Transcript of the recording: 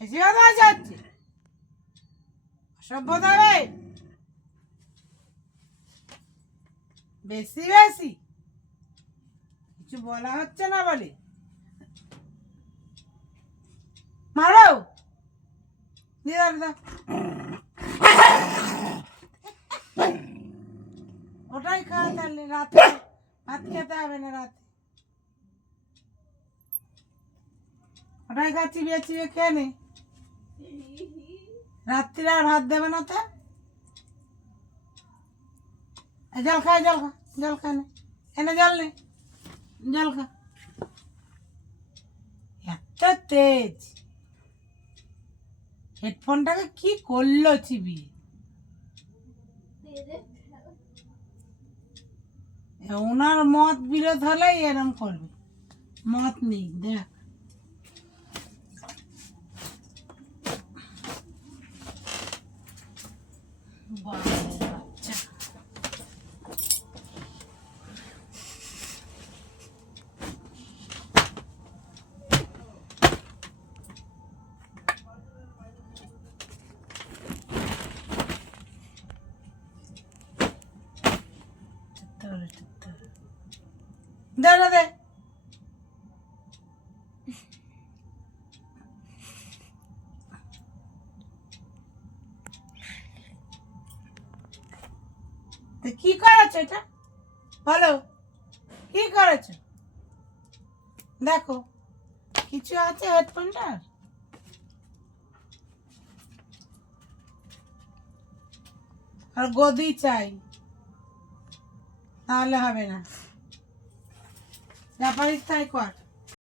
বেশি বদমাইশি হচ্ছে, অসভ্যতা রে, বেশি বেশি কিছু বলা হচ্ছে না বলে মারো। ওটাই খাওয়া, তাহলে রাতে ভাত খেতে হবে না, রাতে ওটাই খা, চিবিয়ে চিবিয়ে খেয়ে নে, রাত্রিরে আর ভাত দেবে না তো। জল খা, জল খা, জল খা, নে এনে জল নে, জল খা। এত তেজ, হেডফোনটাকে কি করলো চিবিয়ে। ওনার মত বিরোধ হলেই এরম করবে, মত নেই দেখ। বাচ্চা দে না দে, কি করেছো এটা বলো, কি করেছো? দেখো কিছু আছে হেডফোনটার, আর গদি চাই, তাহলে হবে না, যা পারিস তাই কর।